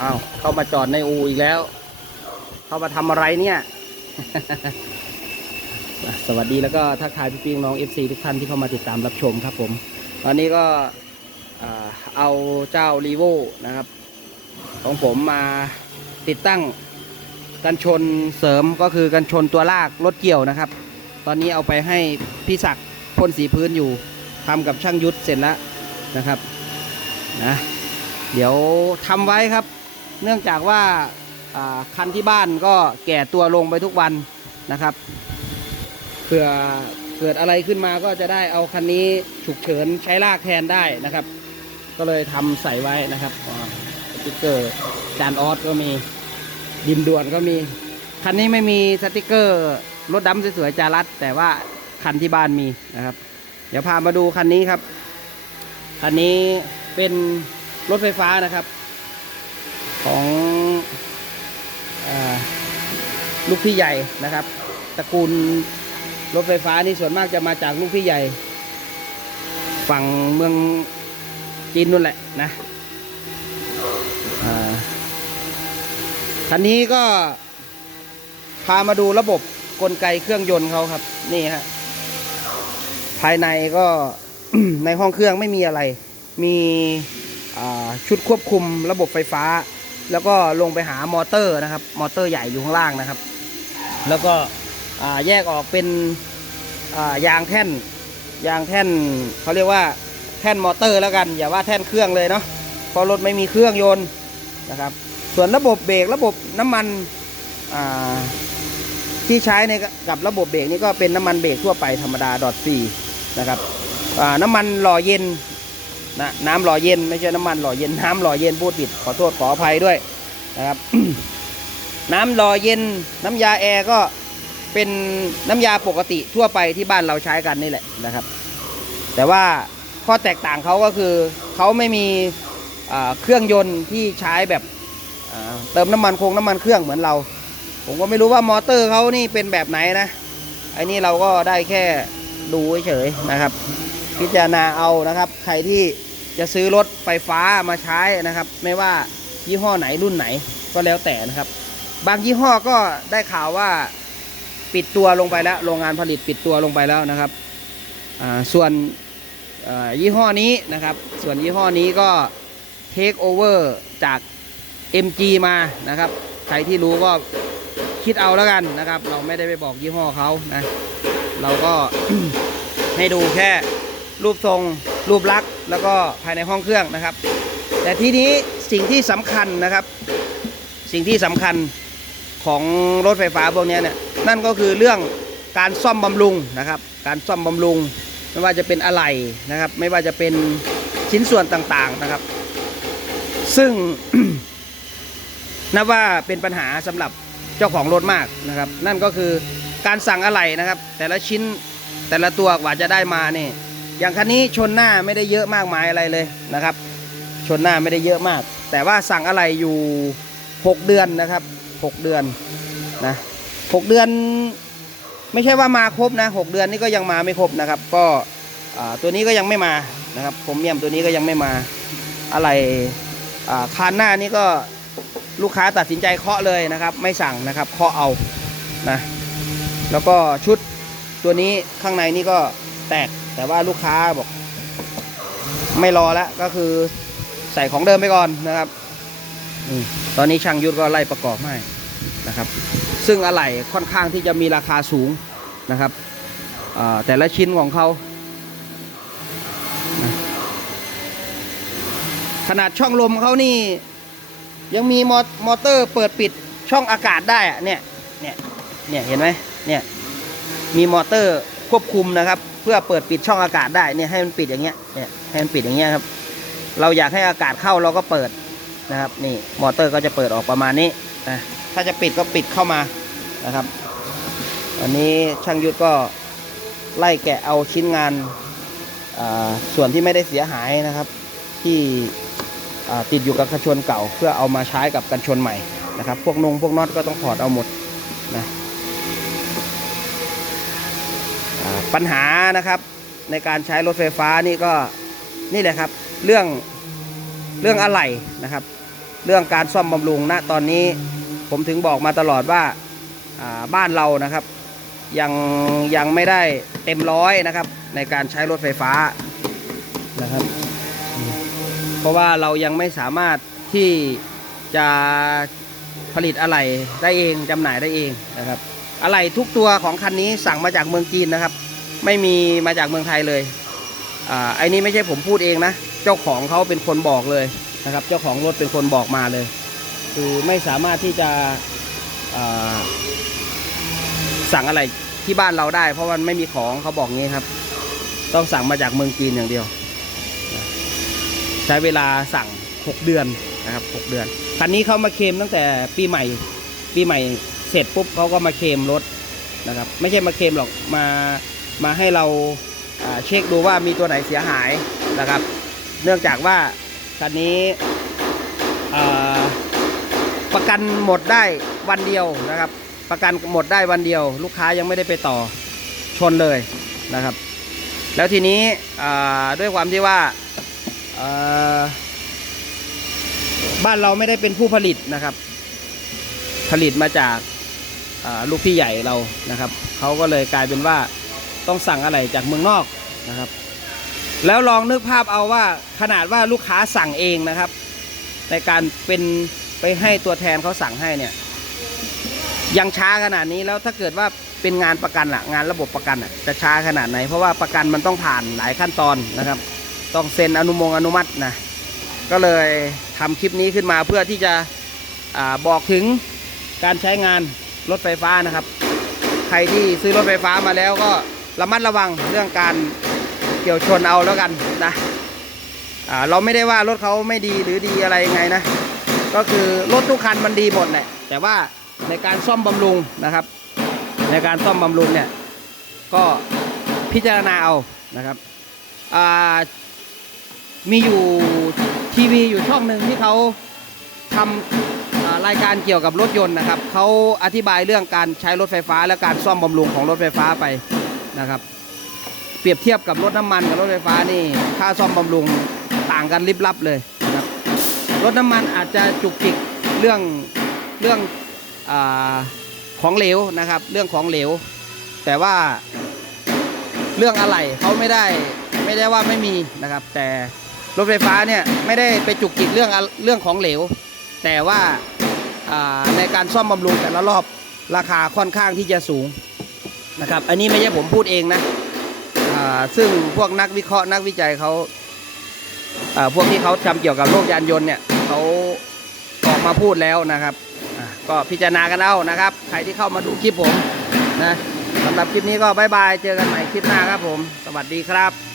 อ้าวเข้ามาจอดในอูอีกแล้ว เข้ามาทำอะไรเนี่ย สวัสดีแล้วก็ทักทายพี่ๆน้องๆ FC ทุกท่านที่เข้ามาติดตามรับชมครับผม ตอนนี้ก็เอาเจ้ารีโวนะครับ ของผมมาติดตั้งกันชนเสริมก็คือกันชนตัวลากรถเกี่ยวนะครับ ตอนนี้เอาไปให้พี่ศักดิ์พ่นสีพื้นอยู่ทำกับช่างยุทธเสร็จแล้วนะครับนะเดี๋ยวทำไว้ครับ เนื่องจากว่าคันที่บ้านก็แก่ตัวลงไปทุกวันนะครับเผื่อเกิดอะไรขึ้นมาก็จะได้เอาคันนี้ฉุกเฉินใช้ลากแทนได้นะครับ ก็เลยทำใส่ไว้นะครับสติกเกอร์จานออสก็มีดิมด่วนก็มี คันนี้ไม่มีสติกเกอร์รถดำสวยๆจารัดแต่ว่าคันที่บ้านมีนะครับ เดี๋ยวพามาดูคันนี้ครับ คันนี้เป็นรถไฟฟ้านะครับ ของอลูกพี่ใหญ่นะครับตระกูลรถไฟฟ้านี่ส่วนมากจะมาจากลูกพี่ใหญ่ ฝั่งเมืองจีนนู่นแหละนะคันนี้ก็พามาดูระบบกลไกเครื่องยนต์เขาครับ นี่ฮะภายในก็ในห้องเครื่องไม่มีอะไร มีชุดควบคุมระบบไฟฟ้า แล้วก็ลงไปหามอเตอร์นะครับ มอเตอร์ใหญ่อยู่ข้างล่างนะครับ แล้วก็แยกออกเป็นยางแท่น ยางแท่นเขาเรียกว่าแท่นมอเตอร์แล้วกัน อย่าว่าแท่นเครื่องเลยเนาะเพราะรถไม่มีเครื่องยนต์นะครับ ส่วนระบบเบรกระบบน้ำมันที่ใช้ในกับระบบเบรกนี่ก็เป็นน้ำมันเบรกทั่วไปธรรมดาดอทสี่นะครับน้ำมันหล่อเย็น นะน้ำหล่อเย็นไม่ใช่น้ำมันหล่อเย็นน้ำหล่อเย็นพูดผิดขอโทษขออภัยด้วยนะครับ น้ำหล่อเย็นน้ำยาแอร์ก็เป็นน้ำยาปกติทั่วไปที่บ้านเราใช้กันนี่แหละนะครับ แต่ว่าข้อแตกต่างเขาก็คือเขาไม่มีเครื่องยนต์ที่ใช้แบบเติมน้ำมันคงน้ำมันเครื่องเหมือนเรา ผมก็ไม่รู้ว่ามอเตอร์เขานี่เป็นแบบไหนนะไอ้นี่เราก็ได้แค่ดูเฉยๆนะครับ พิจารณาเอานะครับ ใครที่ จะซื้อรถไฟฟ้ามาใช้นะครับ ไม่ว่ายี่ห้อไหนรุ่นไหนก็แล้วแต่นะครับ บางยี่ห้อก็ได้ข่าวว่าปิดตัวลงไปแล้ว โรงงานผลิตปิดตัวลงไปแล้วนะครับส่วนยี่ห้อนี้นะครับ ส่วนยี่ห้อนี้ก็เทคโอเวอร์จาก MG มานะครับ ใครที่รู้ก็คิดเอาแล้วกันนะครับ เราไม่ได้ไปบอกยี่ห้อเขานะ เราก็ให้ดูแค่รูปทรงรูปลักษณ์ แล้วก็ภายในห้องเครื่องนะครับ แต่ทีนี้สิ่งที่สำคัญนะครับ สิ่งที่สำคัญของรถไฟฟ้าพวกนี้เนี่ยนั่นก็คือเรื่องการซ่อมบำรุงนะครับ การซ่อมบำรุง ไม่ว่าจะเป็นอะไหล่นะครับ ไม่ว่าจะเป็นชิ้นส่วนต่างๆนะครับ ซึ่งนับว่าเป็นปัญหาสำหรับเจ้าของรถมากนะครับ นั่นก็คือการสั่งอะไหล่นะครับ แต่ละชิ้นแต่ละตัวกว่าจะได้มาเนี่ย อย่างคันนี้ชนหน้าไม่ได้เยอะมากมายอะไรเลยนะครับ ชนหน้าไม่ได้เยอะมาก แต่ว่าสั่งอะไหล่อยู่ 6 เดือนนะครับ 6 เดือนนะ6เดือน ไม่ใช่ว่ามาครบนะ 6 เดือนนี่ก็ยังมาไม่ครบนะครับ ก็ตัวนี้ก็ยังไม่มานะครับผมเมียมตัวนี้ก็ยังไม่มาอะไรคานหน้านี่ก็ลูกค้าตัดสินใจเคาะเลยนะครับ ไม่สั่งนะครับเคาะเอานะแล้วก็ชุดตัวนี้ข้างในนี่ก็แตก แต่ว่าลูกค้าบอก ไม่รอแล้วก็คือใส่ของเดิมไปก่อนนะครับอตอนนี้ช่างยุทธก็ไล่ประกอบให้นะครับ ซึ่งอะไหล่ค่อนข้างที่จะมีราคาสูงนะครับแต่ละชิ้นของเขาขนาดช่องลมเขานี่ ยังมีมอมอเตอร์เปิดปิดช่องอากาศได้อะเนี่ยเนี่ยเนี่ยเห็นไหมเนี่ยมีมอเตอร์ควบคุมนะครับ เพื่อเปิดปิดช่องอากาศได้เนี่ยให้มันปิดอย่างเงี้ยเนี่ยให้มันปิดอย่างเงี้ยครับ เราอยากให้อากาศเข้าเราก็เปิดนะครับ นี่มอเตอร์ก็จะเปิดออกประมาณนี้นะถ้าจะปิดก็ปิดเข้ามานะครับอันนี้ช่างยุทธก็ไล่แกะเอาชิ้นงานอ่าส่วนที่ไม่ได้เสียหายนะครับ ที่อ่าติดอยู่กับกันชนเก่า เพื่อเอามาใช้กับกันชนใหม่นะครับ พวกนงพวกน็อตก็ต้องถอดเอาหมดนะอ่า ปัญหานะครับในการใช้รถไฟฟ้านี่ก็นี่แหละครับ เรื่องเรื่องอะไหล่นะครับ เรื่องการซ่อมบำรุงณตอนนี้ผมถึงบอกมาตลอดว่าาบ้านเรานะครับ ยังยังไม่ได้เต็มร้อยนะครับ ในการใช้รถไฟฟ้านะครับ เพราะว่าเรายังไม่สามารถที่จะผลิตอะไหล่ได้เองจำหน่ายได้เองนะครับ อะไหล่ทุกตัวของคันนี้สั่งมาจากเมืองจีนนะครับ ไม่มีมาจากเมืองไทยเลยอ่าไอ้นี้ไม่ใช่ผมพูดเองนะ เจ้าของเขาเป็นคนบอกเลยนะครับ เจ้าของรถเป็นคนบอกมาเลย คือไม่สามารถที่จะสั่งอะไรที่บ้านเราได้ เพราะมันไม่มีของเขาบอกงี้ครับ ต้องสั่งมาจากเมืองจีนอย่างเดียว ใช้เวลาสั่ง 6 เดือนนะครับ 6 เดือน คันนี้เขามาเคลมตั้งแต่ปีใหม่ปีใหม่ เสร็จปุ๊บเขาก็มาเคลมรถนะครับ ไม่ใช่มาเคลมหรอกมามาให้เราเช็คดูว่ามีตัวไหนเสียหายนะครับ เนื่องจากว่าคันนี้ประกันหมดได้วันเดียวนะครับ ประกันหมดได้วันเดียว ลูกค้ายังไม่ได้ไปต่อชนเลยนะครับ แล้วทีนี้ด้วยความที่ว่าบ้านเราไม่ได้เป็นผู้ผลิตนะครับ ผลิตมาจาก ลูกพี่ใหญ่เรานะครับเขาก็เลยกลายเป็นว่าต้องสั่งอะไรจากเมืองนอกนะครับ แล้วลองนึกภาพเอาว่าขนาดว่าลูกค้าสั่งเองนะครับ ในการเป็นไปให้ตัวแทนเขาสั่งให้เนี่ย ยังช้าขนาดนี้แล้วถ้าเกิดว่าเป็นงานประกันอะงานระบบประกันอะจะช้าขนาดไหน เพราะว่าประกันมันต้องผ่านหลายขั้นตอนนะครับ ต้องเซ็นอนุมงอนุมัตินะก็เลยทำคลิปนี้ขึ้นมาเพื่อที่จะอบอกถึงการใช้งาน รถไฟฟ้านะครับ ใครที่ซื้อรถไฟฟ้ามาแล้วก็ระมัดระวังเรื่องการเกี่ยวชนเอาแล้วกันนะอ่าเราไม่ได้ว่ารถเขาไม่ดีหรือดีอะไรยังไงนะ ก็คือรถทุกคันมันดีหมดแหละแต่ว่าในการซ่อมบำรุงนะครับ ในการซ่อมบำรุงเนี่ยก็พิจารณาเอานะครับอ่ามีอยู่ทีวีอยู่ช่องหนึ่งที่เขาทำอ่า รายการเกี่ยวกับรถยนต์นะครับเขาอธิบายเรื่องการใช้รถไฟฟ้าและการซ่อมบำรุงของรถไฟฟ้าไปนะครับ เปรียบเทียบกับรถน้ำมันกับรถไฟฟ้านี่ค่าซ่อมบำรุงต่างกันลิบลับเลยนะครับรถน้ำมันอาจจะจุกจิกเรื่องเรื่องอของเหลวนะครับ เรื่องของเหลว แต่ว่าเรื่องอะไหล่เขาไม่ได้ไม่ได้ว่าไม่มีนะครับ แต่รถไฟฟ้าเนี่ยไม่ได้ไปจุกจิกเรื่องเรื่องของเหลว แต่ว่า ในการซ่อมบำรุงแต่ละรอบราคาค่อนข้างที่จะสูงนะครับ อันนี้ไม่ใช่ผมพูดเองนะอ่าซึ่งพวกนักวิเคราะห์นักวิจัยเขาอ่าพวกที่เขาทำเกี่ยวกับโลกยานยนต์เนี่ยเขาออกมาพูดแล้วนะครับอ่าก็พิจารณากันเอานะครับ ใครที่เข้ามาดูคลิปผมนะสำหรับคลิปนี้ก็บายบาย เจอกันใหม่คลิปหน้าครับผม สวัสดีครับ